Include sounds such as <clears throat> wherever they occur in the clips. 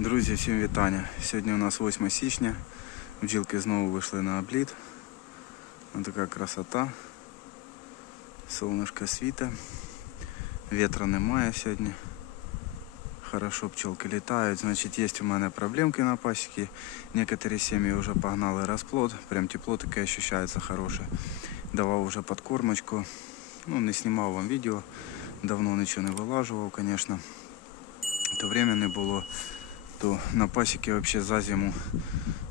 Друзі, всім вітання. Сьогодні у нас 8 січня. Бджілки знову вийшли на обліт. Ось така красота. Солнышко світа. Вітра немає сьогодні. Хорошо пчелки літають. Значить, є у мене проблемки на пасіки. Некоторі сім'ї вже погнали розплод. Прям тепло таке ощущається хороше. Давав вже подкормочку. Ну, не знімав вам відео. Давно нічого не вилажував, звісно. То время не було то на пасіки вообще за зиму,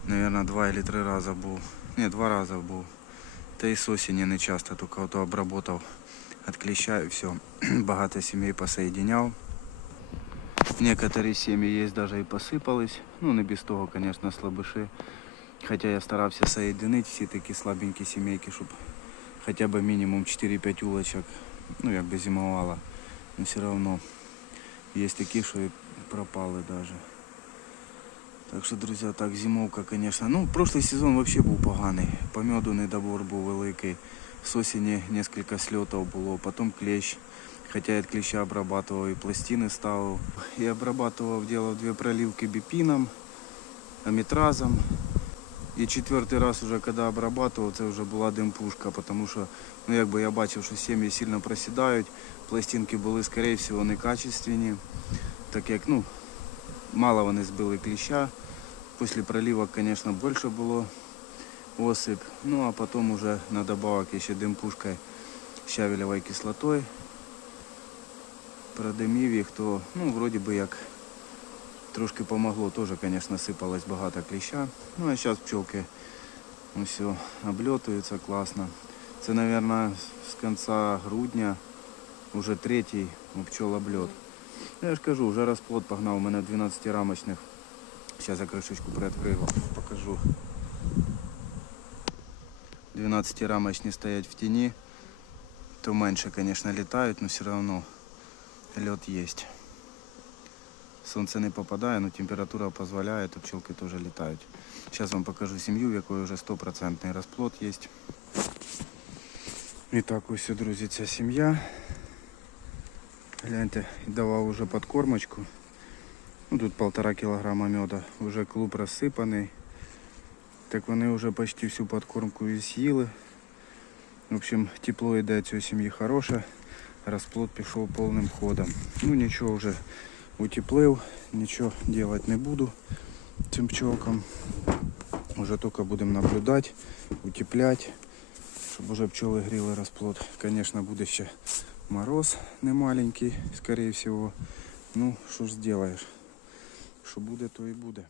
наверное, два или три рази був. Не, два рази був. Та і з осені не часто, тільки ото обработав від кліща і все. <clears throat> Багато сімей посоединяв. Некоторі сім'ї є, даже і посипались. Ну, не без того, звісно, слабиші. Хоча я старався соединити всі такі слабенькі сімейки, щоб хоча б мінімум 4-5 улочок, ну, якби зимувало. Но все одно є такі, що і пропали даже. Так що, друзі, так, зимовка, звісно. Ну, прошлий сезон взагалі був поганий. По меду недобор був великий. З осені кілька сльотів було, потім клещ. Хоча я від клеща обрабатував і пластини ставив. І обрабатував, делав дві проливки біпіном, амітразом. І четвертий раз уже, коли обрабатував, це вже була димпушка, тому що ну, якби я бачив, що сім'ї сильно просідають, пластинки були, скоріше всього, некачественні, так як ну, мало вони збили кліща. Після проливок, звісно, більше було осип. Ну а потім уже на добавок ще димпушкою щавелевою кислотою. Продимів їх, то ну, вроді би як трошки помогло, теж, звісно, сипалось багато кліща. Ну а зараз пчелки ну, все, обльотуються класно. Це, мабуть, з кінця грудня, вже третій у пчел обльот. Ну, Я ж кажу, вже розплод погнав, у мене 12 рамочних. Зараз я кришечку приоткрию, покажу. 12 рамочні стоять в тіні. То менше, звісно, літають, але все одно лед є. Сонце не попадає, але температура дозволяє, то пчелки теж літають. Зараз вам покажу сім'ю, в якої вже 100% розплод є. І так, ось, друзі, ця сім'я. Гляньте, давав уже подкормочку. Ну, тут полтора кілограма меда. Уже клуб розсипаний. Так вони вже почти всю подкормку і з'їли. В общем, тепло йде цієї сім'ї хороше. Розплод пішов повним ходом. Ну нічого вже утеплив, нічого робити не буду цим пчелкам. Уже тільки будемо наблюдати, утепляти, щоб уже пчоли гріли розплод. Звісно, буде ще мороз не маленький, скорее всего. Ну, що ж зробиш? Що буде, то і буде.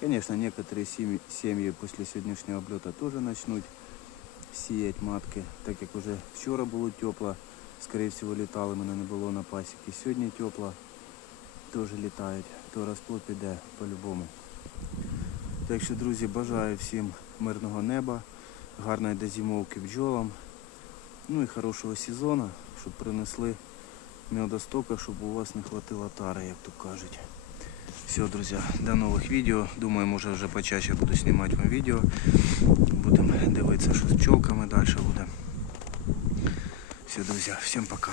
Конечно, некоторые семьи, семьи после сегодняшнего облета тоже начнут сіять матки, так як уже вчора було тепло, скорее всего літали, мене не було на пасіки. Сьогодні тепло, теж літають, то розплод піде по-любому. Так що, друзі, бажаю всім мирного неба, гарної дозимовки бджолам, ну і хорошого сезону, щоб принесли медостока, щоб у вас не хватило тари, як то кажуть. Все, друзі, до нових відео. Думаю, може вже почаще буду знімати вам відео. Будемо дивитися, що з пчелками далі буде. Все, друзі, всім пока.